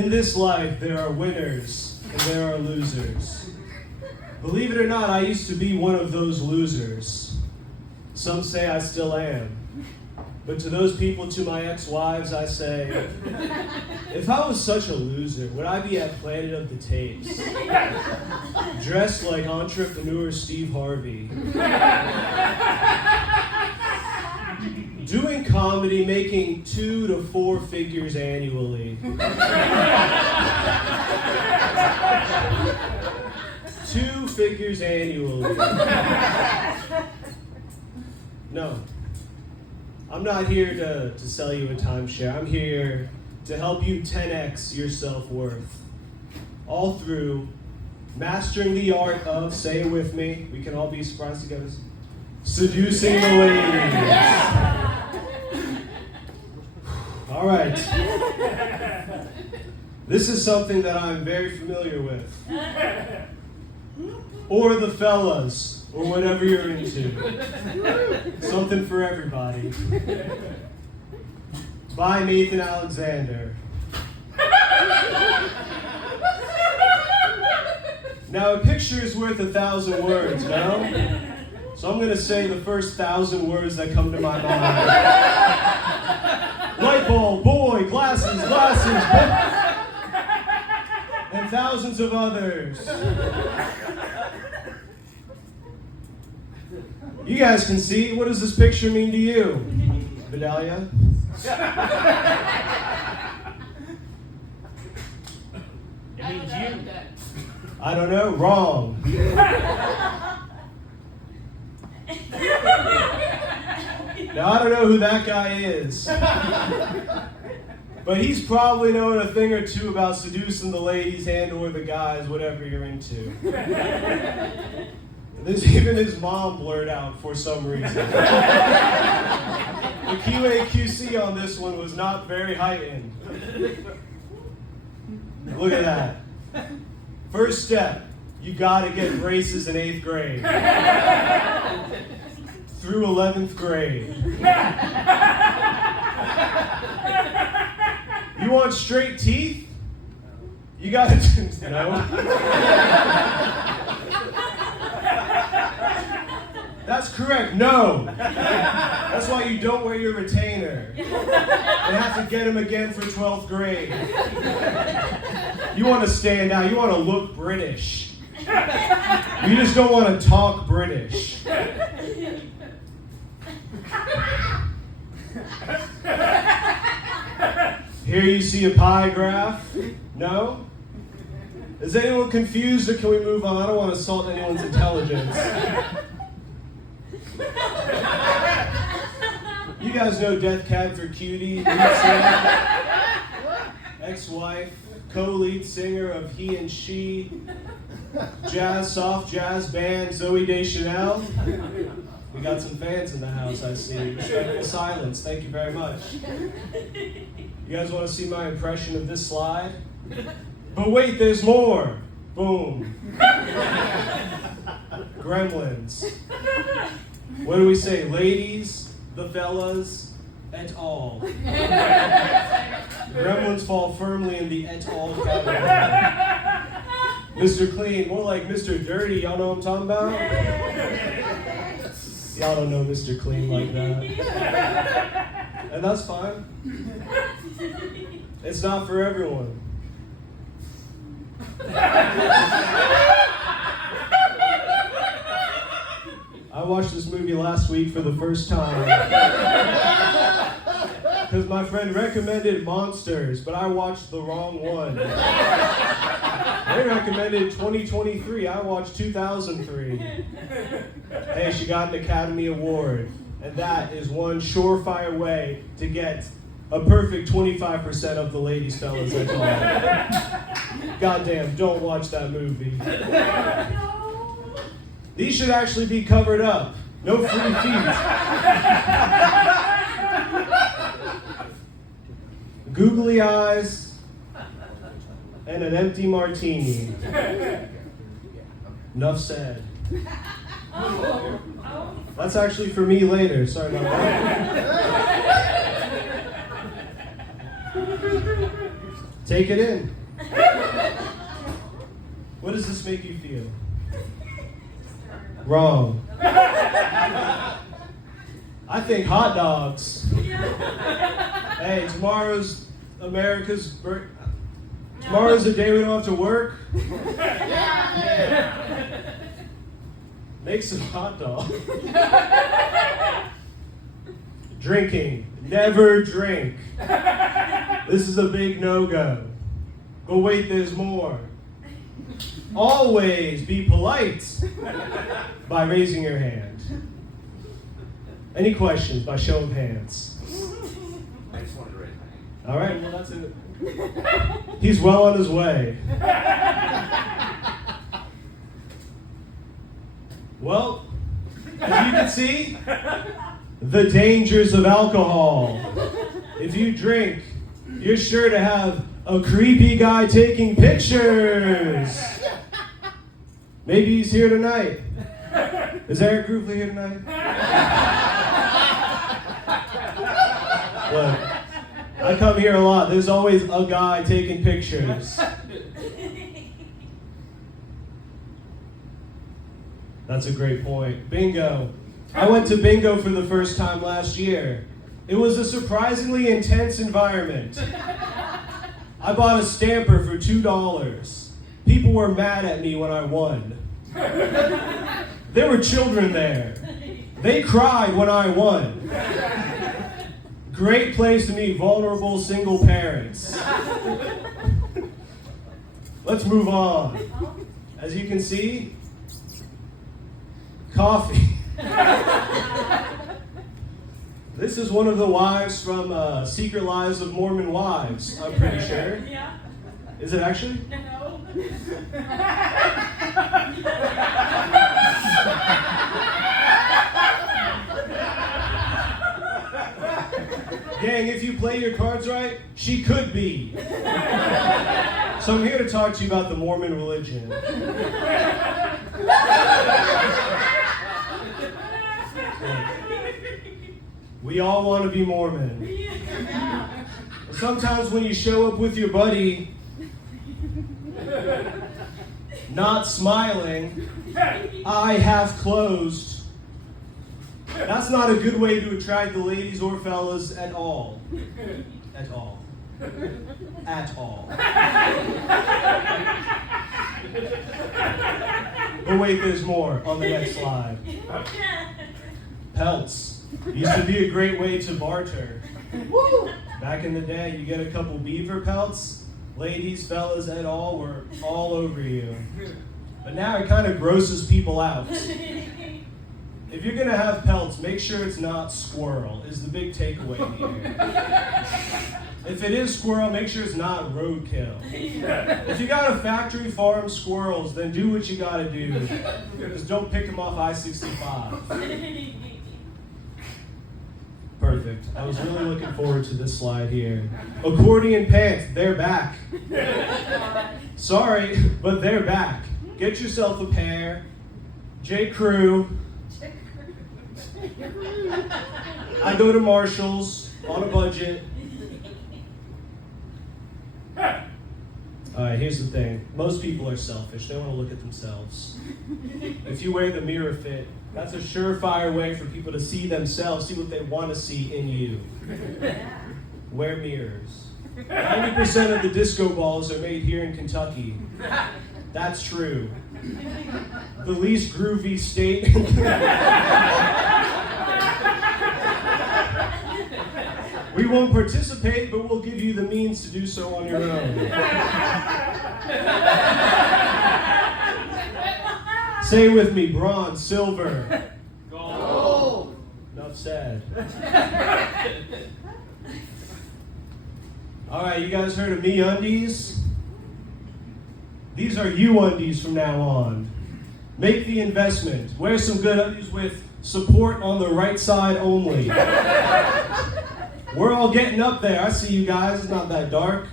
In this life, there are winners and there are losers. Believe it or not, I used to be one of those losers. Some say I still am. But to those people, to my ex-wives, I say, if I was such a loser, would I be at Planet of the Tapes? Dressed like entrepreneur Steve Harvey. Doing comedy, making 2 to 4 figures annually. 2 figures annually. No. I'm not here to sell you a timeshare. I'm here to help you 10x your self-worth. All through mastering the art of, say it with me, we can all be surprised together, seducing the ladies. All right. This is something that I'm very familiar with. Or the fellas, or whatever you're into. Something for everybody. By Nathan Alexander. Now, a picture is worth 1,000 words, no? So I'm going to say the first 1,000 words that come to my mind. Light bulb, boy, glasses, and thousands of others. You guys can see. What does this picture mean to you, Vidalia? It means you. I don't know. Wrong. Now, I don't know who that guy is. But he's probably known a thing or two about seducing the ladies and or the guys, whatever you're into. There's even his mom blurred out for some reason. The QA/QC on this one was not very heightened. Look at that. First step, you gotta get braces in 8th grade. Through 11th grade. You want straight teeth? You gotta no. That's correct, no. That's why you don't wear your retainer. And have to get him again for 12th grade. You want to stand out, you want to look British. You just don't want to talk British. Here you see a pie graph. No? Is anyone confused or can we move on? I don't want to assault anyone's intelligence. You guys know Death Cab for Cutie, ex-wife, co-lead singer of He and She, soft jazz band Zooey Deschanel. We got some fans in the house, I see. Respectful silence, thank you very much. You guys want to see my impression of this slide? But wait, there's more. Boom. Gremlins. What do we say? Ladies, the fellas, et al. Gremlins fall firmly in the et al category. Mr. Clean, more like Mr. Dirty. Y'all know what I'm talking about? Y'all don't know Mr. Clean like that. And that's fine. It's not for everyone. I watched this movie last week for the first time. Because my friend recommended Monsters, but I watched the wrong one. They recommended 2023, I watched 2003. Hey, she got an Academy Award. And that is one surefire way to get a perfect 25% of the ladies, fellas, at all. Goddamn, don't watch that movie. These should actually be covered up. No free feet. Googly eyes and an empty martini. Enough said. That's actually for me later. Sorry about that. Take it in. What does this make you feel? Wrong. I think hot dogs. Hey, tomorrow's America's birth. Tomorrow's the day we don't have to work. Make some hot dogs. Drinking. Never drink. This is a big no-go. But wait, there's more. Always be polite by raising your hand. Any questions by show of hands? I just wanted to raise my hand. All right, well, that's it. He's well on his way. Well, as you can see, the dangers of alcohol. If you drink, you're sure to have a creepy guy taking pictures. Maybe he's here tonight. Is Eric Groovely here tonight? Look, I come here a lot. There's always a guy taking pictures. That's a great point. Bingo. I went to bingo for the first time last year. It was a surprisingly intense environment. I bought a stamper for $2. People were mad at me when I won. There were children there. They cried when I won. Great place to meet vulnerable single parents. Let's move on. As you can see, coffee. This is one of the wives from Secret Lives of Mormon Wives, I'm pretty sure. Yeah. Is it actually? No. Gang, if you play your cards right, she could be. So I'm here to talk to you about the Mormon religion. We all want to be Mormon. Sometimes when you show up with your buddy, not smiling, eye half closed, that's not a good way to attract the ladies or fellas at all. At all. At all. But wait, there's more on the next slide. Pelts. Used to be a great way to barter. Back in the day, you get a couple beaver pelts, ladies, fellas, et al. Were all over you. But now it kind of grosses people out. If you're gonna have pelts, make sure it's not squirrel, is the big takeaway here. If it is squirrel, make sure it's not roadkill. If you got a factory farm squirrels, then do what you gotta do. Just don't pick them off I-65. Perfect. I was really looking forward to this slide here. Accordion pants, they're back. Sorry, but they're back. Get yourself a pair. J. Crew. I go to Marshall's on a budget. Alright, here's the thing. Most people are selfish. They want to look at themselves. If you wear the mirror fit, that's a surefire way for people to see themselves, see what they want to see in you. Wear mirrors. 90% of the disco balls are made here in Kentucky. That's true. The least groovy state. We won't participate, but we'll give you the means to do so on your own. Say with me, bronze, silver, Gold. Enough said. All right, you guys heard of MeUndies? These are U-undies from now on. Make the investment. Wear some good undies with support on the right side only. We're all getting up there. I see you guys. It's not that dark.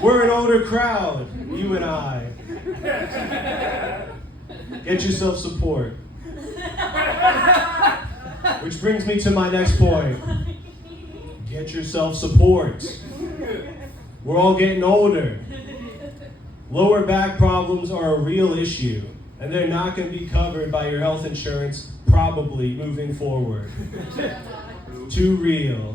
We're an older crowd, you and I. Get yourself support. Which brings me to my next point. Get yourself support. We're all getting older. Lower back problems are a real issue, and they're not going to be covered by your health insurance probably moving forward. Too real.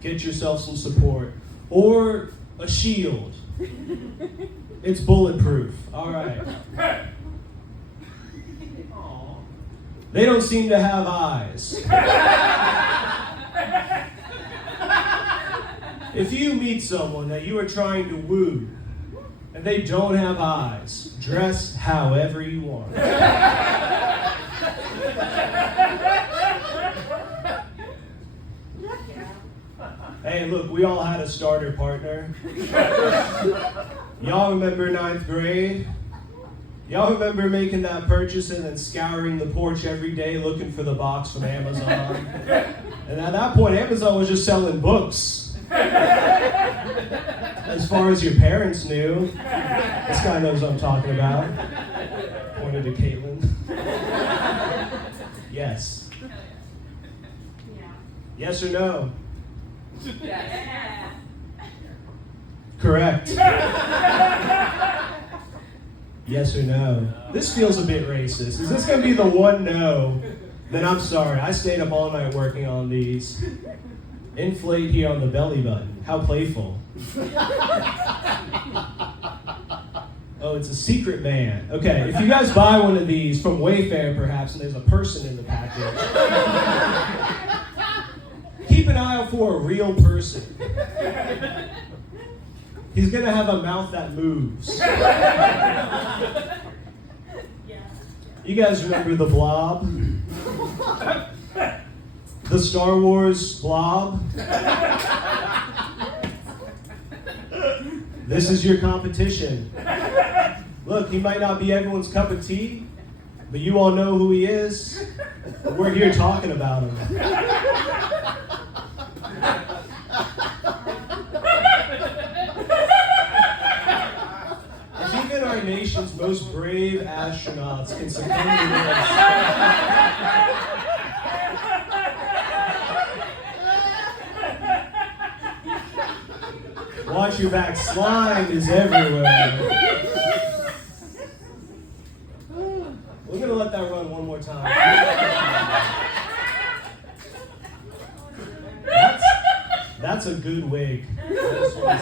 Get yourself some support. Or a shield. It's bulletproof. All right. They don't seem to have eyes. If you meet someone that you are trying to woo and they don't have eyes, dress however you want. Hey, look, we all had a starter partner. Y'all remember 9th grade? Y'all remember making that purchase and then scouring the porch every day looking for the box from Amazon? And at that point, Amazon was just selling books. As far as your parents knew. This guy knows what I'm talking about. Pointed to Caitlin. Yes. Yes or no? Yeah. Correct. Yes or no? This feels a bit racist. Is this going to be the one no? Then I'm sorry. I stayed up all night working on these. Inflate here on the belly button. How playful. Oh, it's a secret band. Okay, if you guys buy one of these from Wayfair perhaps, and there's a person in the package, keep an eye out for a real person. He's gonna have a mouth that moves. You guys remember the Blob? The Star Wars Blob? This is your competition. Look, he might not be everyone's cup of tea, but you all know who he is. We're here talking about him. If even our nation's most brave astronauts can succumb to this, watch your back, slime is everywhere. We're gonna let that run one more time. That's a good wig. That's what I'm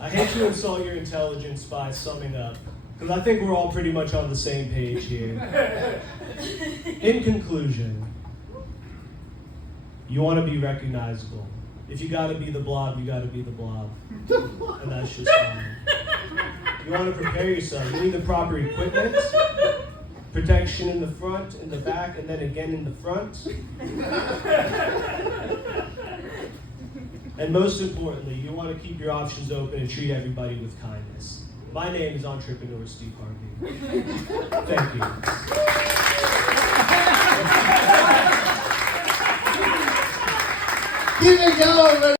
I hate to insult your intelligence by summing up, because I think we're all pretty much on the same page here. In conclusion, you want to be recognizable. If you got to be the Blob, you got to be the Blob. And that's just fine. You want to prepare yourself. You need the proper equipment, protection in the front, in the back, and then again in the front. And most importantly, you want to keep your options open and treat everybody with kindness. My name is Entrepreneur Steve Harvey. Thank you. Keep it going,